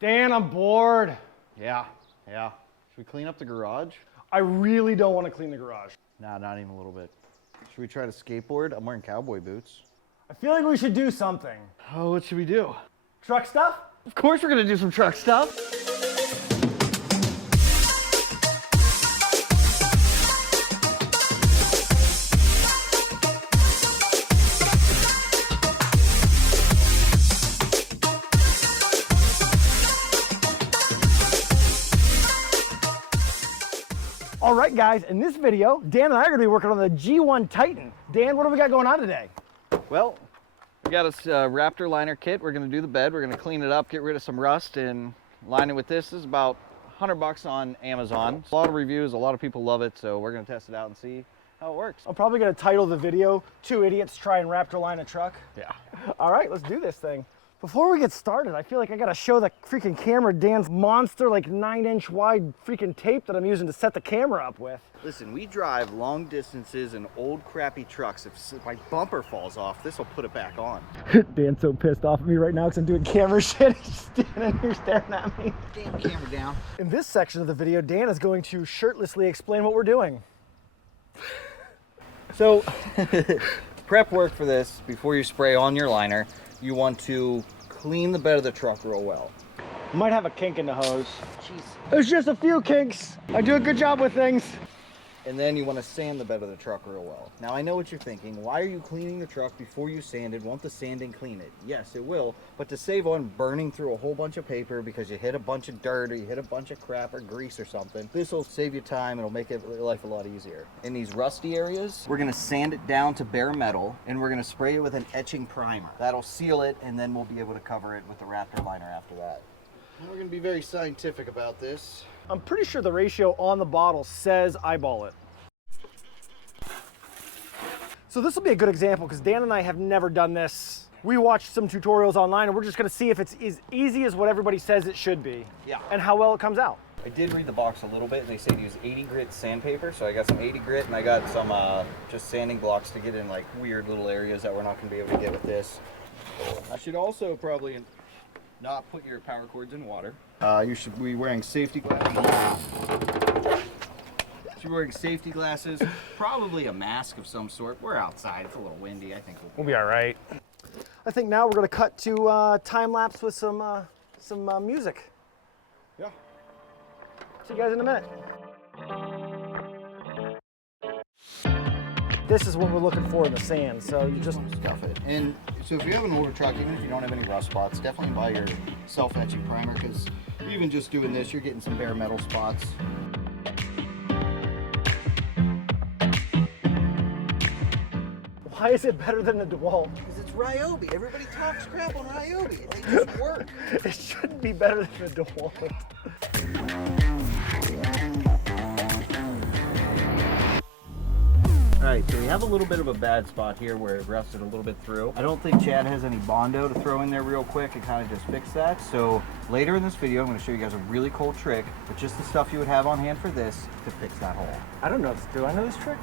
Dan, I'm bored. Yeah. Should we clean up the garage? I really don't want to clean the garage. Nah, not even a little bit. Should we try to skateboard? I'm wearing cowboy boots. I feel like we should do something. Oh, what should we do? Truck stuff? Of course we're gonna do some truck stuff. All right, guys, in this video, Dan and I are gonna be working on the G1 Titan. Dan, what do we got going on today? Well, we got a Raptor liner kit. We're gonna do the bed. We're gonna clean it up, get rid of some rust, and line it with this. This is about $100 on Amazon. A lot of reviews, a lot of people love it, so we're gonna test it out and see how it works. I'm probably gonna title the video, "Two Idiots Try and Raptor Line a Truck." Yeah. All right, let's do this thing. Before we get started, I feel like I gotta show the freaking camera Dan's monster, like 9-inch wide freaking tape that I'm using to set the camera up with. Listen, we drive long distances in old crappy trucks. If my bumper falls off, this will put it back on. Dan's so pissed off at me right now because I'm doing camera shit. He's standing here staring at me. Damn camera down. In this section of the video, Dan is going to shirtlessly explain what we're doing. So, prep work for this, before you spray on your liner, you want to clean the bed of the truck real well. Might have a kink in the hose. Jeez. There's just a few kinks. I do a good job with things. And then you want to sand the bed of the truck real well. Now I know what you're thinking. Why are you cleaning the truck before you sand it? Won't the sanding clean it? Yes, it will. But to save on burning through a whole bunch of paper because you hit a bunch of dirt or you hit a bunch of crap or grease or something, this will save you time. It'll make your life a lot easier. In these rusty areas, we're going to sand it down to bare metal and we're going to spray it with an etching primer. That'll seal it, and then we'll be able to cover it with the Raptor liner after that. We're going to be very scientific about this. I'm pretty sure the ratio on the bottle says eyeball it. So this will be a good example because Dan and I have never done this. We watched some tutorials online and we're just gonna see if it's as easy as what everybody says it should be. Yeah. And how well it comes out. I did read the box a little bit. They say to use 80 grit sandpaper, so I got some 80 grit and I got some just sanding blocks to get in like weird little areas that we're not gonna be able to get with this. I should also probably not put your power cords in water. You should be wearing safety glasses. You're wearing safety glasses, probably a mask of some sort. We're outside, it's a little windy. I think we'll be all right. I think now we're gonna cut to time lapse with some music. Yeah. See you guys in a minute. This is what we're looking for in the sand, so you just scuff it. And so if you have an older truck, even if you don't have any rust spots, definitely buy your self-etching primer, because even just doing this, you're getting some bare metal spots. Why is it better than the DeWalt? Because it's Ryobi. Everybody talks crap on Ryobi. They just work. It shouldn't be better than the DeWalt. Alright, so we have a little bit of a bad spot here where it rusted a little bit through. I don't think Chad has any Bondo to throw in there real quick and kind of just fix that. So later in this video, I'm going to show you guys a really cool trick with just the stuff you would have on hand for this to fix that hole. I don't know. Do I know this trick?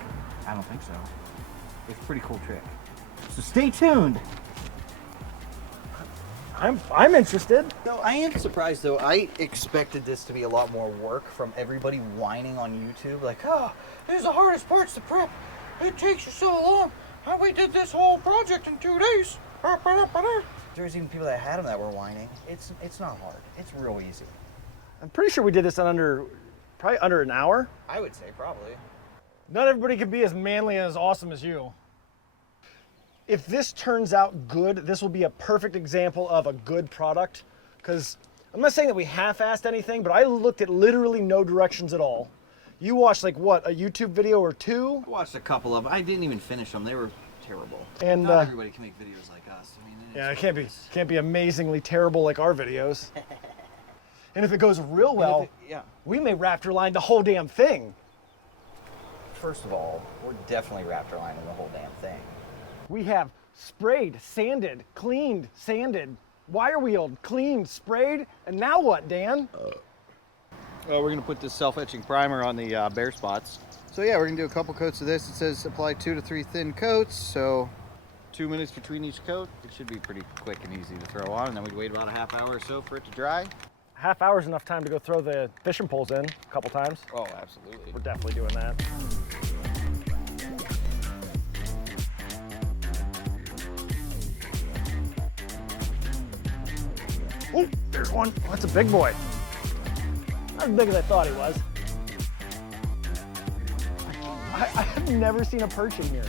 I don't think so. It's a pretty cool trick. So stay tuned. I'm interested. No, I am surprised though. I expected this to be a lot more work from everybody whining on YouTube, like, oh, this is the hardest parts to prep. It takes you so long. We did this whole project in 2 days. There's even people that had them that were whining. It's not hard. It's real easy. I'm pretty sure we did this in probably under an hour. I would say probably. Not everybody can be as manly and as awesome as you. If this turns out good, this will be a perfect example of a good product, because I'm not saying that we half-assed anything, but I looked at literally no directions at all. You watched like what, a YouTube video or two? I watched a couple of them. I didn't even finish them. They were terrible. And not everybody can make videos like us. I mean, yeah, it can't be amazingly terrible like our videos. And if it goes real well, we may Raptor line the whole damn thing. First of all, we're definitely Raptor lining the whole damn thing. We have sprayed, sanded, cleaned, sanded, wire wheeled, cleaned, sprayed, and now what, Dan? We're going to put this self-etching primer on the bare spots. So yeah, we're going to do a couple coats of this. It says apply 2 to 3 thin coats, so 2 minutes between each coat. It should be pretty quick and easy to throw on, and then we'd wait about a half hour or so for it to dry. half hour's enough time to go throw the fishing poles in a couple times. Oh, absolutely. We're definitely doing that. Oh, there's one. Oh, that's a big boy. Not as big as I thought he was. I have never seen a perch in here.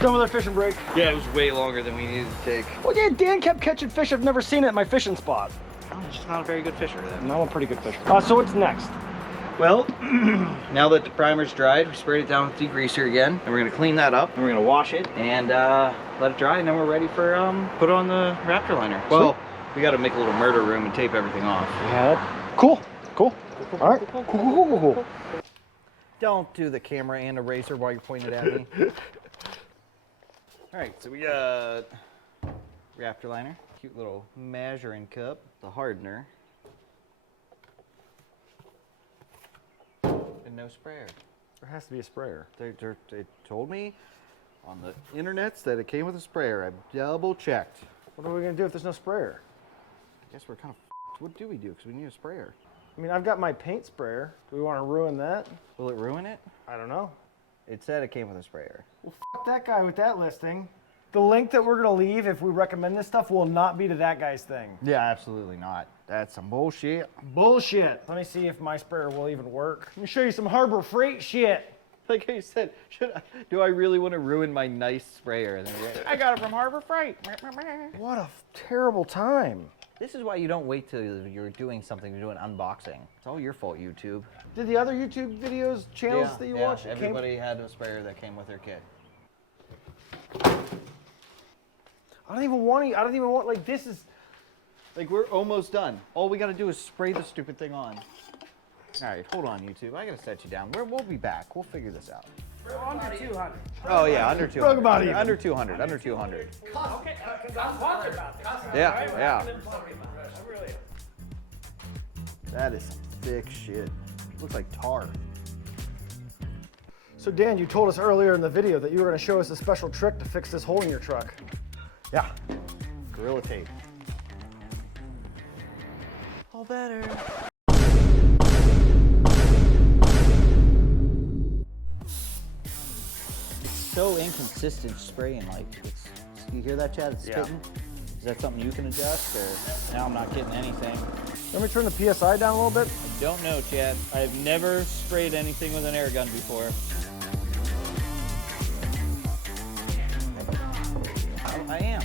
Done with our fishing break. Yeah, it was way longer than we needed to take. Well, yeah, Dan kept catching fish. I've never seen it at my fishing spot. I'm just not a very good fisher then. No, I'm a pretty good fisher. So what's next? Well, now that the primer's dried, we sprayed it down with degreaser again, and we're gonna clean that up, and we're gonna wash it, and let it dry, and then we're ready for put on the Raptor liner. Well, we gotta make a little murder room and tape everything off. Yeah. Cool. All right. Cool. Don't do the camera and a razor while you're pointing it at me. All right, so we got Raptor liner, cute little measuring cup, the hardener, and no sprayer. There has to be a sprayer. They told me on the internets that it came with a sprayer. I double checked. What are we gonna do if there's no sprayer? I guess we're kind of f***ed. What do we do? Because we need a sprayer. I mean, I've got my paint sprayer. Do we want to ruin that? Will it ruin it? I don't know. It said it came with a sprayer. Well, f that guy with that listing. The link that we're gonna leave if we recommend this stuff will not be to that guy's thing. Yeah, absolutely not. That's some bullshit. Bullshit. Let me see if my sprayer will even work. Let me show you some Harbor Freight shit. Like I said, do I really want to ruin my nice sprayer? And then I got it from Harbor Freight. What a terrible time. This is why you don't wait till you're doing something to do an unboxing. It's all your fault, YouTube. Did the other YouTube videos, channels that you watch? Everybody had a sprayer that came with their kit. I don't even want, like, this is. Like, we're almost done. All we got to do is spray the stupid thing on. All right, hold on, YouTube. I got to set you down. We'll be back. We'll figure this out. Under 200. Oh, yeah, under 200. Talk about it. Under 200. Under 200. Okay, because I'm talking about this. Yeah. That is some thick shit. Looks like tar. So Dan, you told us earlier in the video that you were gonna show us a special trick to fix this hole in your truck. Yeah. Gorilla tape. All better. So inconsistent spraying, like you hear that, Chad? It's spitting. Is that something you can adjust, or now I'm not getting anything? Let me turn the PSI down a little bit. I don't know, Chad. I've never sprayed anything with an air gun before. I am.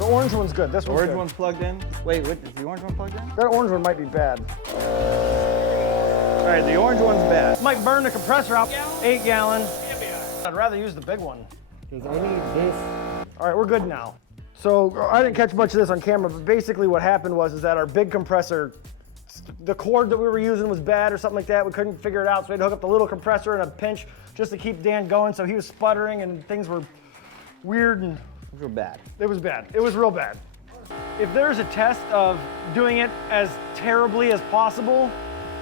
The orange one's good. This one's Orange good. one's plugged in. Wait, what? Is the orange one plugged in? That orange one might be bad. All right, the orange one's bad. Might burn the compressor out. 8 gallon. I'd rather use the big one. Because I need this. All right, we're good now. So I didn't catch much of this on camera, but basically what happened was that our big compressor, the cord that we were using was bad or something like that. We couldn't figure it out, so we had to hook up the little compressor and a pinch just to keep Dan going. So he was sputtering and things were weird and Real bad. it was bad. It was real bad. If there's a test of doing it as terribly as possible,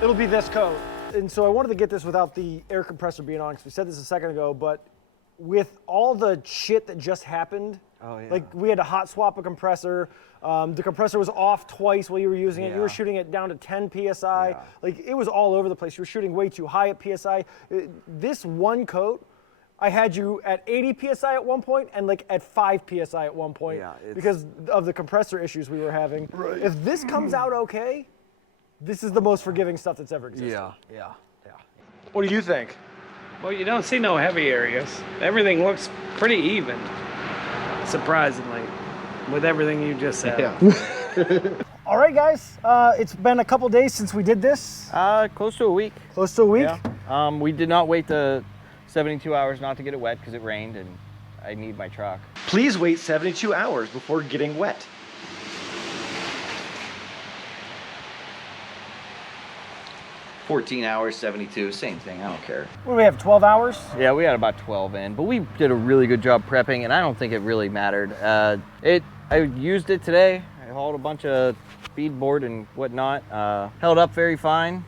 it'll be this coat. And so I wanted to get this without the air compressor being on, because we said this a second ago, but with all the shit that just happened, like we had to hot swap a compressor. The compressor was off twice while you were using it. You were shooting it down to 10 PSI. Like it was all over the place. You were shooting way too high at PSI. This one coat, I had you at 80 PSI at one point and like at 5 PSI at one point because of the compressor issues we were having. Right. If this comes out okay, this is the most forgiving stuff that's ever existed. Yeah. What do you think? Well, you don't see no heavy areas. Everything looks pretty even, surprisingly, with everything you just said. All right, guys. It's been a couple days since we did this. Close to a week. Close to a week? Yeah. We did not wait the 72 hours not to get it wet because it rained and I need my truck. Please wait 72 hours before getting wet. 14 hours, 72, same thing, I don't care. What do we have, 12 hours? Yeah, we had about 12 in, but we did a really good job prepping and I don't think it really mattered. I used it today. I hauled a bunch of feed board and whatnot. Held up very fine.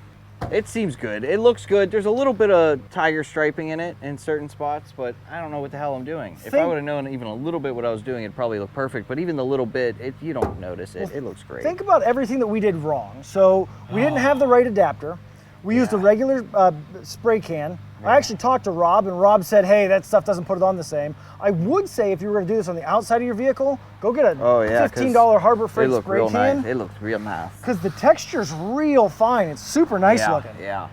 It seems good. It looks good. There's a little bit of tiger striping in it in certain spots, but I don't know what the hell I'm doing. If I would have known even a little bit what I was doing, it'd probably look perfect. But even the little bit, you don't notice it. It looks great. Think about everything that we did wrong. So we didn't have the right adapter. We used a regular spray can. I actually talked to Rob, and Rob said, hey, that stuff doesn't put it on the same. I would say if you were going to do this on the outside of your vehicle, go get a $15 Harbor Freight spray can. It looks real nice. Because the texture's real fine. It's super nice looking. Yeah.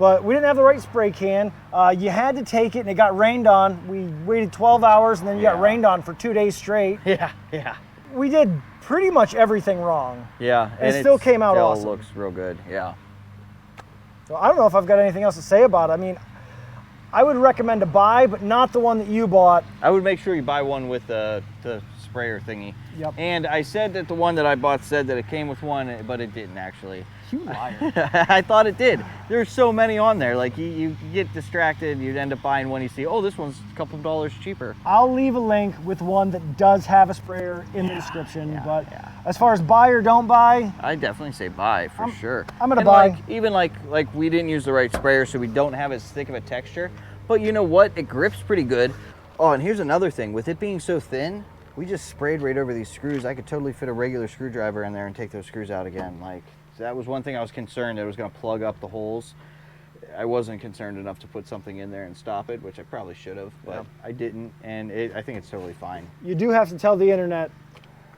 But we didn't have the right spray can. You had to take it, and it got rained on. We waited 12 hours, and then you got rained on for 2 days straight. Yeah. We did pretty much everything wrong. Yeah. And it still came out awesome. It looks real good, yeah. So I don't know if I've got anything else to say about it. I mean, I would recommend to buy, but not the one that you bought. I would make sure you buy one with the sprayer thingy. Yep. And I said that the one that I bought said that it came with one, but it didn't actually. You liar. I thought it did. There's so many on there. Like you get distracted, you'd end up buying one, you see, oh, this one's a couple dollars cheaper. I'll leave a link with one that does have a sprayer in the description, but as far as buy or don't buy, I definitely say buy for sure. I'm gonna buy. Even like we didn't use the right sprayer, so we don't have as thick of a texture. But you know what? It grips pretty good. Oh, and here's another thing. With it being so thin, we just sprayed right over these screws. I could totally fit a regular screwdriver in there and take those screws out again. Like, that was one thing I was concerned that it was going to plug up the holes. I wasn't concerned enough to put something in there and stop it, which I probably should have, but I didn't, and I think it's totally fine. You do have to tell the internet,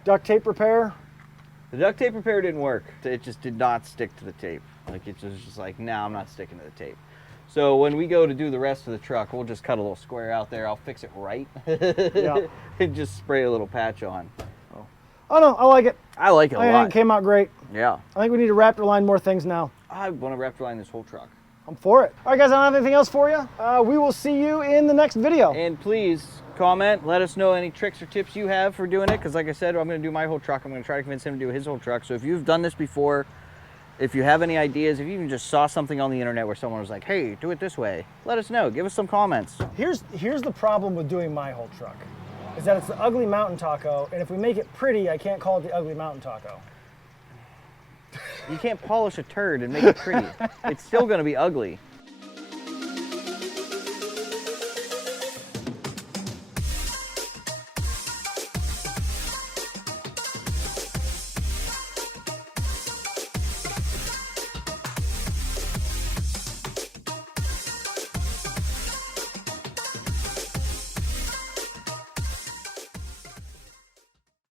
duct tape repair. The duct tape repair didn't work. It just did not stick to the tape. Like, it was just like, no, I'm not sticking to the tape. So when we go to do the rest of the truck, we'll just cut a little square out there. I'll fix it right. And just spray a little patch on. Oh no, I like it. I like it a lot. I think it came out great. Yeah. I think we need to Raptor line more things now. I want to Raptor line this whole truck. I'm for it. All right, guys, I don't have anything else for you. We will see you in the next video. And please comment, let us know any tricks or tips you have for doing it. Because like I said, I'm going to do my whole truck. I'm going to try to convince him to do his whole truck. So if you've done this before, if you have any ideas, if you even just saw something on the internet where someone was like, hey, do it this way, let us know. Give us some comments. Here's the problem with doing my whole truck, is that it's the ugly mountain taco, and if we make it pretty, I can't call it the ugly mountain taco. You can't polish a turd and make it pretty. It's still going to be ugly.